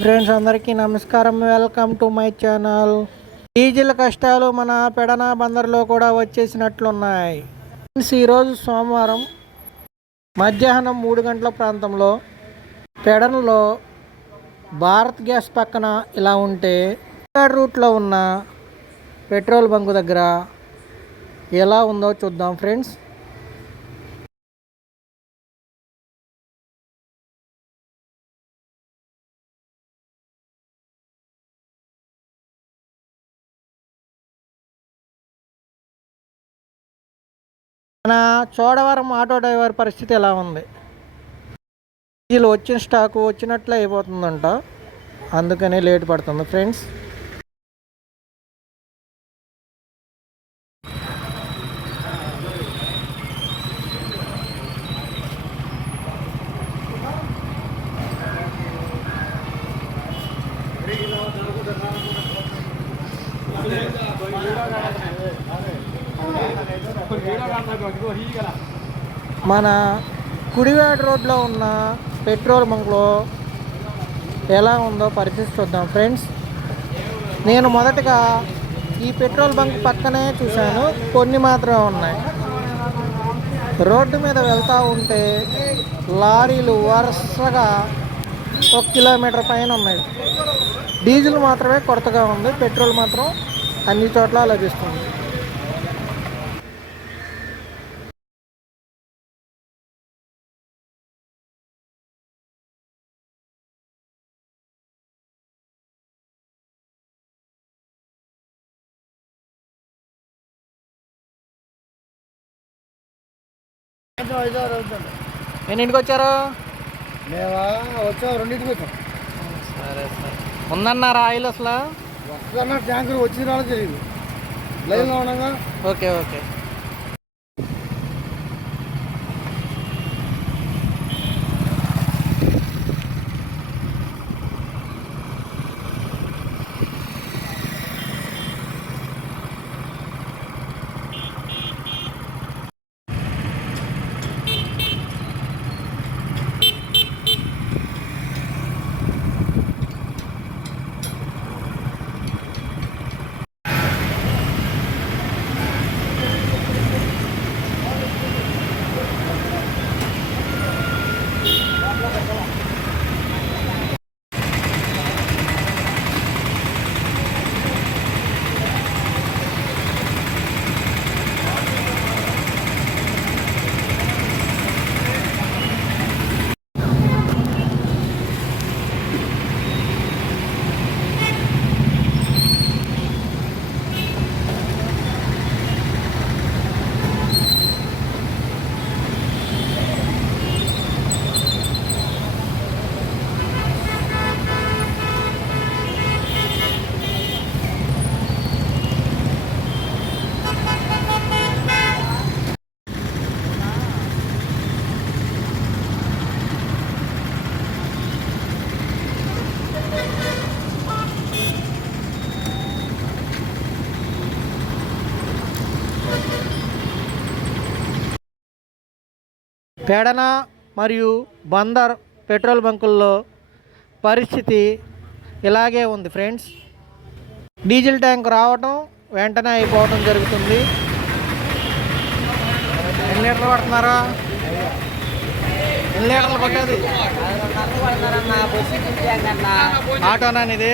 Friends అందరికీ నమస్కారం, welcome to my channel. Diesel కష్టాలు మన పెడన బందర్లో కూడా వచ్చేసినట్లున్నాయి. ఈరోజు సోమవారం మధ్యాహ్నం 3 గంటల ప్రాంతంలో పెడనలో భారత్ గ్యాస్ పక్కన ఇలా ఉంటే రూట్లో ఉన్న పెట్రోల్ బంక్ దగ్గర ఎలా ఉందో చూద్దాం ఫ్రెండ్స్. మన చోడవరం ఆటో డ్రైవర్ పరిస్థితి ఎలా ఉంది? డీజిల్ వచ్చిన స్టాకు వచ్చినట్లే అయిపోతుందంట, అందుకనే లేట్ పడుతుంది ఫ్రెండ్స్. మన కుడివాడ రోడ్లో ఉన్న పెట్రోల్ బంక్లో ఎలా ఉందో పరిస్థితి చూద్దాం ఫ్రెండ్స్. నేను మొదటగా ఈ పెట్రోల్ బంక్ పక్కనే చూశాను, కొన్ని మాత్రమే ఉన్నాయి. రోడ్డు మీద వెళ్తూ ఉంటే లారీలు వరుసగా 1 కిలోమీటర్ పైన ఉన్నాయి. డీజిల్ మాత్రమే కొరతగా ఉంది, పెట్రోల్ మాత్రం అన్ని చోట్ల లభిస్తుంది. ఎన్నింటికి వచ్చారు? మేము వచ్చాము 2ంటికి వచ్చాం. సరే సరే. ఉందన్నారా ఆయిల్ అసలు? వస్తున్నా, ట్యాంకర్ వచ్చిన వాళ్ళకి తెలియదు, లైన్లో ఉండగా. Okay okay. పెడన మరియు బందర్ పెట్రోల్ బంకుల్లో పరిస్థితి ఇలాగే ఉంది ఫ్రెండ్స్. డీజిల్ ట్యాంక్ రావటం వెంటనే అయిపోవటం జరుగుతుంది. ఎన్ని లీటర్లు పడుతున్నారా? ఎన్ని లీటర్లు పట్టేది? ఆటోనా ఇది?